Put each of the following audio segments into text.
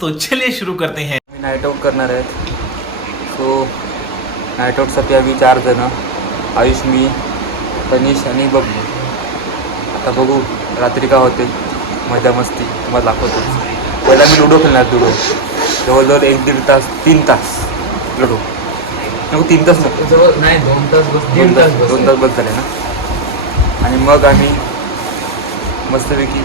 तो चलिए शुरू करते हैं। मी नाईट आऊट करणार आहेत सो नाईट आऊटसाठी आम्ही चार जण आयुष मी तनिष आणि बबलू। आता बघू रात्री का होते? मजा मस्ती तुम्हाला दाखवतो। पहिला मी लुडो खेळणार लुडो। जवळजवळ एक दीड तास तीन तास लुडो। नको तीन तास नको। जवळ नाही दोन तास बस दोन दीड तास तास दोन तास बस झाले ना? आणि मग आम्ही मस्तपैकी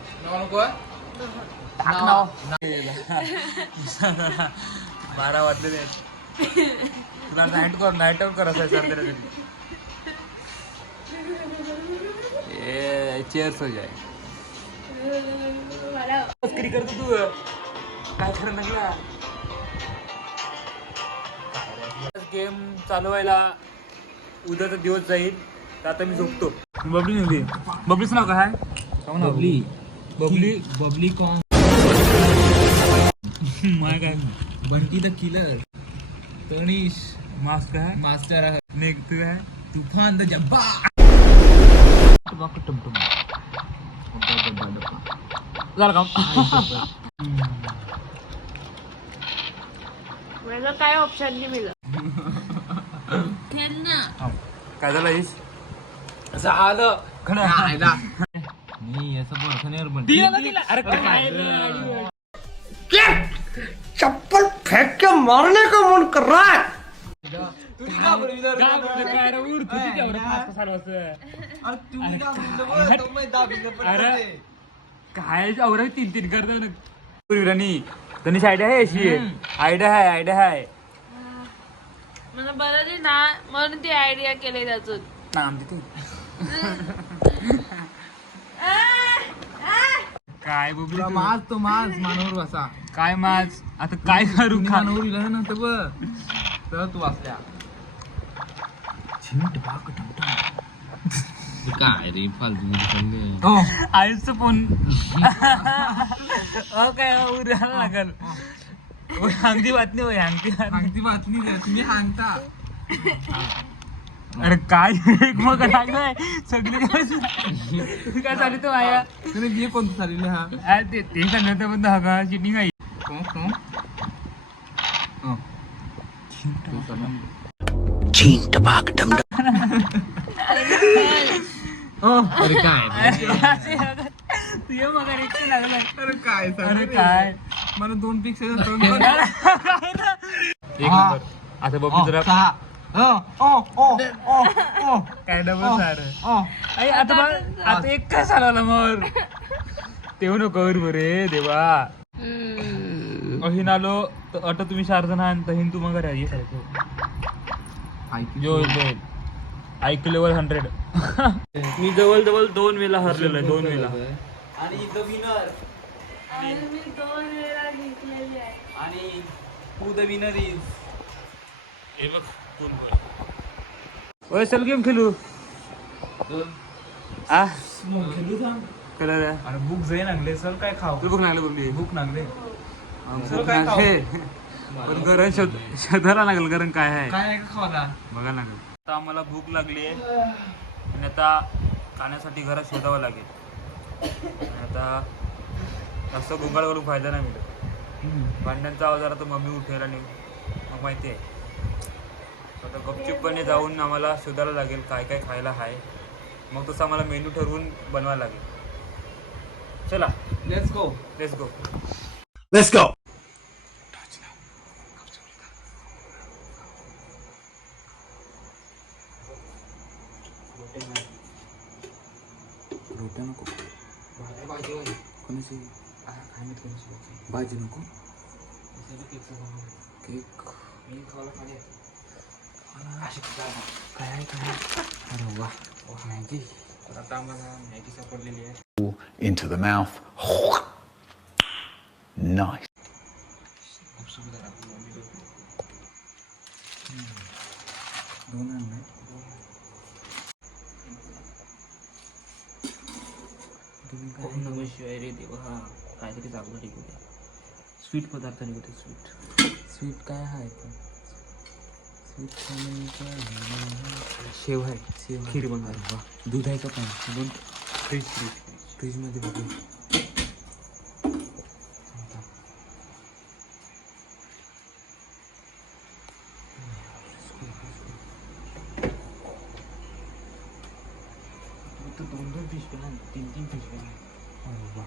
बारा वाजले तुला नाईट कर नाईट आउट करायचं आहे सर ए चेअर्स हो जाय. मस्करी करतो तू. काय खरं लागला गेम चालू व्हायला. उद्याचा दिवस जाईल. तर आता मी झोपतो. बबली निघली. बबलीचं नाव काय? बबली. बबली बबली कॉन माय काय? Bunty the killer. Tanish mask काय मास्टर आहे. नेक तू काय तुफान द जब्बा. झालं काम. मला काय ऑप्शन नाही मिळत. काय झालं झालं. खरं मी याचं बरखण्यावर बंटी अरे काय काय? औरं तीन तीन करतो पूर्वीरानी तनिष आयडिया आहे अशी. आयडिया आहे आयडिया आहे मला बरं ना म्हणून ती आयडिया केली त्यातून. ना काय बघू माज तो माज मानवर बसा. काय माझ आता काय करू तुम्ही खा मानवर गेला ना तर बघ. तर तू वाचल्या. झिंट बाक टमटम काय रे फालतू फोन अ काय उरायला लागल. हंगती बातमी होय हंगती बातमी. सांगती बातमी द्या तुम्ही सांगता अरे काय? मग लागलाय. सगळी काय चालू तो आया तुम्ही जे कोणतं चालले हा आ, ते ते सांगत पण हा. चिटिंग आहे अरे काय? तुझ्या मग एकटं लागलं अरे काय अरे काय? मला दोन पिक्स आता बघू जरा काय डबल सार आई आता बघ आता एक काय चालवला मग? तेव्हा नको बरे देवा. अहिन आलो तर अट तुम्ही चार जण आहात तर हिन तू मग घरी ये जो ऐक लेवल हंड्रेड मी जवळ जवळ दोन वेळा हरलेलो आहे. दोन वेळा. आणि द विनर आणि मी दोन वेळा जिंकलेली आहे. आणि हू द विनर इज हे बघ कोण ओय चल गेम खेळू आ कलर अरे भूक जाई लागले सर काय खाऊ तू बघ लागलं बघली भूक लागले भूक लागले. पण गरण शोध शोधायला लागेल गरण काय आहे काय आहे का खावाला बघायला लागेल आता आम्हाला भूक लागली आहे आणि आता खाण्यासाठी घरात शोधावं लागेल आणि आता जास्त गुंगाळ करून फायदा नाही मिळत भांड्यांचा आवाज आला तर मम्मी उठेल आणि मग माहिती आहे आता गपचूपपणे जाऊन आम्हाला शोधायला लागेल काय काय खायला आहे मग तसं आम्हाला मेनू ठरवून बनवायला लागेल. चला. Let's go let's go let's go रोट्या नको. कोणाची? भाजी नको. केक काय आहे काय अरे वा मॅगी आता आम्हाला मॅगी सापडलेली आहे into the mouth. दोन आणलं ओम नमः शिवाय रे देवा हा काहीतरी चांगलं निघू दे स्वीट पदार्थ निघू दे स्वीट. स्वीट काय आहे पण? स्वीट शेव आहे. शेव खीर बनवायला. दूध आहे का पण? दोन फ्रीज फ्रीज फ्रीजमध्ये बघू. तू दोन दोन पिशव्या ना तीन तीन पिशव्या अरे वा.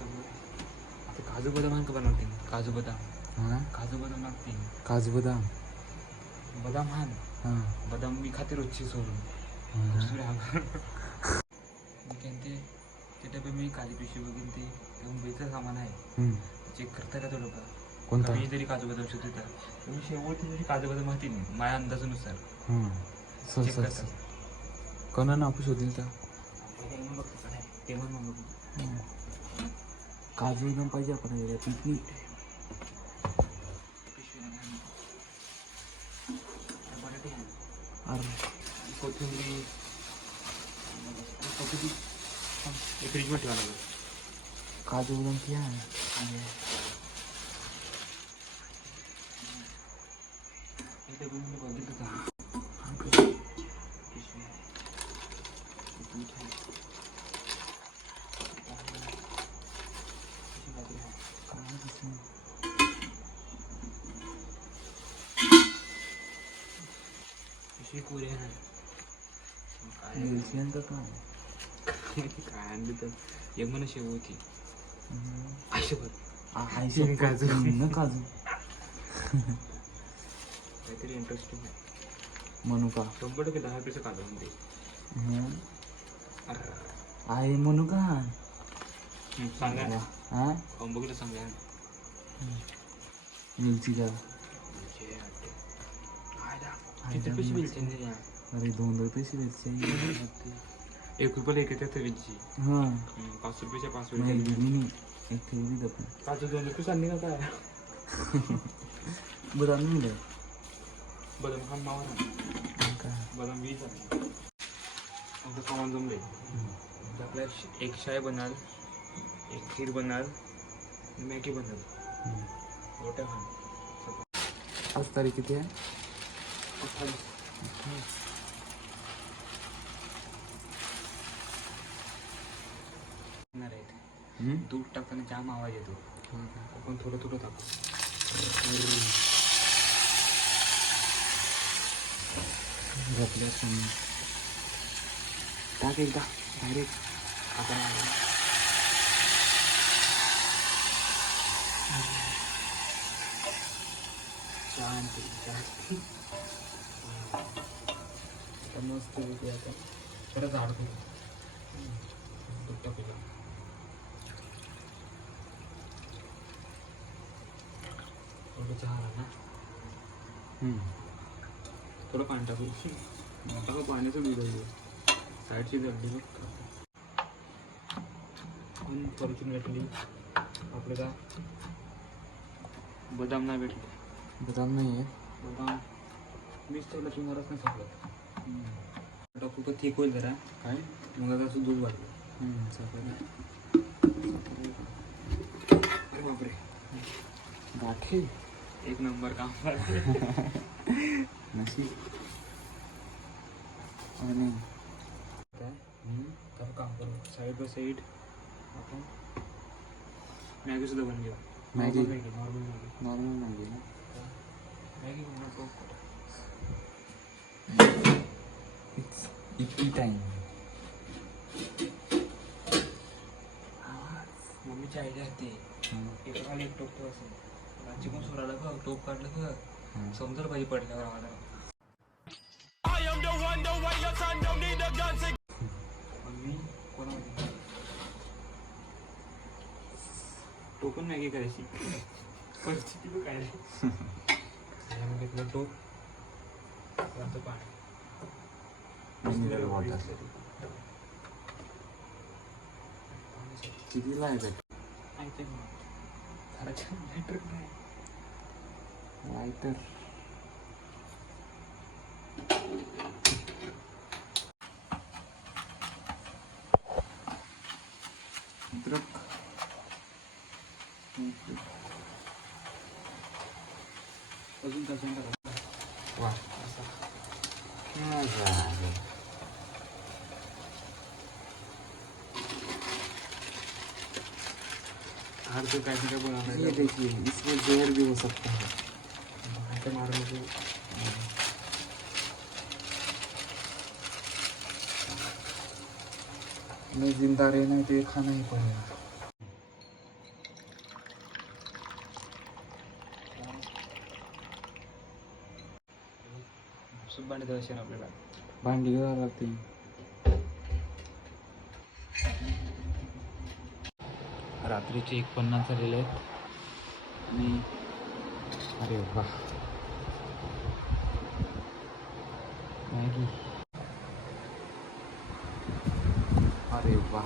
आता काजू बदाम आण का बनवते काजू बदाम. हां? काजू बदाम लागते काजू बदाम? बदाम हान हां. बदाम मी खाते रोजची सोडून. हां. दुसरे मी ते ते डबे मी काजू पिशवी बघीन ते. मुंबईचं सामान आहे. चेक करता का तो लोक कोणता? मी जरी काजू बदाम शोधतो तर तुम्ही शेवटची जरी काजू बदाम माहिती नाही माझ्या अंदाजानुसार. हां सर सर सर. कोणा नापू शोधील का तेव्हा बघतो काय तेव्हा मग बघू काजू बदाम पाहिजे आपण याला पिकनिक अरे. कोथिंबीर फ्रीजमध्ये ठेवा लागेल काजू बदाम किया है हे डबे मी बघितलं होतं. पिशवी आहे. दूध आहे. पिशवी बाजूला आहे. आहे काय? काय आणलं तर? यमुना शेव होती. आयुष्यभर आहे काजू. न काजू. काहीतरी इंटरेस्टिंग आहे. म्हणू का? शंभर टक्के दहा रुपयाचं काजू म्हणते हं. आहे म्हणू का? सांगा हा? बघलं सांगा मिरची का म्हणजे वाटते. काय दा? किती पैसे या? अरे दोन रुपये मिरची एक रुपयाला एक येतात वेलची हां. पाच रुपयाच्या पाच नाही रुपये बिर्याणी एक ठेवली आपण काजू दोन रुपये चालली ना काय? बदाम मिळेल बदाम खान मावा बदाम वीस आमचं सामान जमले आपल्या एक शाय बनाल एक खीर बनाल मॅगी बनाल. मोठ्या खान आज तारीख किती आहे? हं? दूध टाकताना जाम आवाज येतो. आपण थोडं थोडं टाकू टाक एकदा डायरेक्ट आता शांती शांती. आता मस्त आता खरंच आडतो दूध टाकूया थोडं चहा ना. थोडं पाणी टाकू टाकू पाण्याचं आहे साईडची जळली बघ पण फॉर्च्युनेटली आपल्याला बदाम नाही भेटले बदाम नाही आहे बदाम. मीच ठेवला चिंगारच नाही सगळं टाकू तर ठीक होईल जरा. काय? मग आता असं दूध वाढलं. चालेल. अरे बापरे. गाठी? एक नंबर काम नशीब. आणि? काय तर काम करू. साईड बाय साईड आपण मॅगी सुद्धा बनवून घेऊ. Maggi? Maggi normal Maggi normal ना? मॅगी इटली टाईम मम्मीची आयडिया होती एका खाली एक टोकतो असं रात्री पण सोडायला का टोप काढलं का समजलं पाहिजे पडल्यावर आवाज मम्मी कोणामध्ये? टोकन मॅगी करायची. परिस्थिती पण काय टोप. पाणी. Mineral water. कितीला आहे भेट लायटर अद्रक अजून कसं वा मज़ा हार तो काय काय बोला ये देखिए इसमें जहर भी हो सकता है। हात मारून तो मैं ज़िंदा रहना है तो ये खाना ही पड़ेगा। दर्शन आपल्याला. भांडी घालावं लागते रात्रीचे एक पन्नास झालेले आहेत. आणि अरे वा. मॅगी. अरे वा.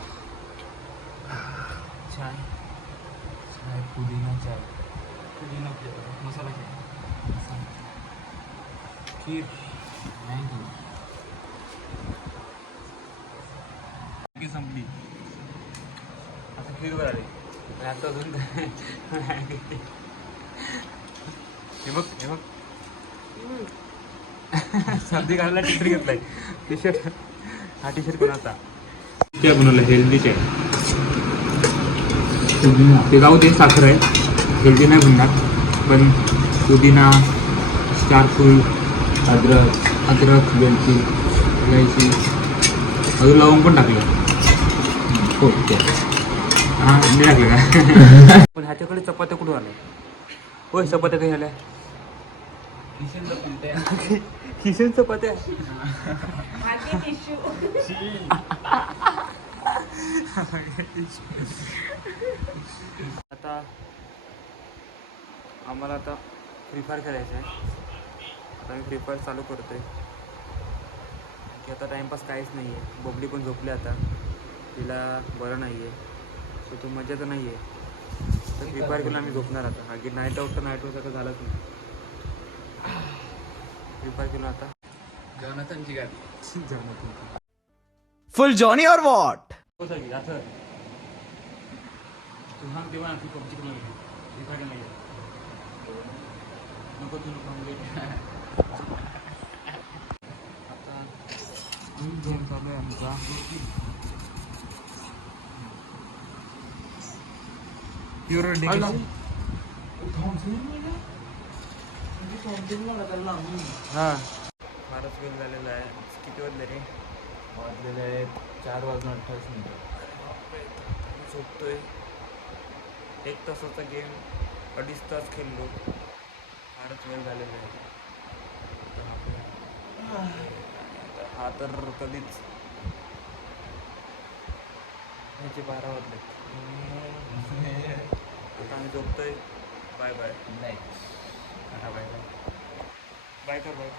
चाय. चाय पुदिना चाय. पुदिना फ्लेवर मसाला चाय. खीर. संपली? आता आले. आणि आता अजून हे बघ हे बघ. सर्दी घालायला टी शर्ट घेतलाय. टी शर्ट हा टी शर्ट कोणाचा ते बनवलं हेल्दीचे. ते जाऊ दे साखर आहे. हेल्दी नाही बनणार. पण पुदिना स्टारफुल अद्रक. अद्रक वेलची इलायची. अजून लवंग पण टाकलं. हो हां मी टाकलं का? पण ह्याच्याकडे चपात्या कुठून आल्या? होय चपात्या काही आल्या? किशन चपात्या. आता आम्हाला आता फ्री फायर खेळायचं आहे. आता मी फ्री फायर चालू करतोय. की आता टाईमपास काहीच नाही आहे बबली पण झोपली आता. तिला बरं नाही आहे सो तो मजा तर नाही आहे तर फ्री फायर खेळून आम्ही झोपणार आता. हा की नाईट आउट तर नाईट आउट आता झालंच नाही. फ्री फायर खेळून आता. जॉनाथनची गाडी. जाणार फुल जॉनी और वॉट सर असं तू सांग तेव्हा ना तू पबजी पण फ्री फायर नाही नको तू आता गेम चालू आहे आमचा प्युअर हां फारच वेळ झालेला आहे किती वाजले रे वाजलेले आहेत चार वाजून अठ्ठावीस मिनिटं झोपतोय एक तासाचा गेम अडीच तास खेळलो. फारच वेळ झालेला आहे. हा तर कधीच. ह्याचे बारा वाजले. आता आम्ही झोपतोय. बाय बाय नाही बाय बाय बाय कर बाय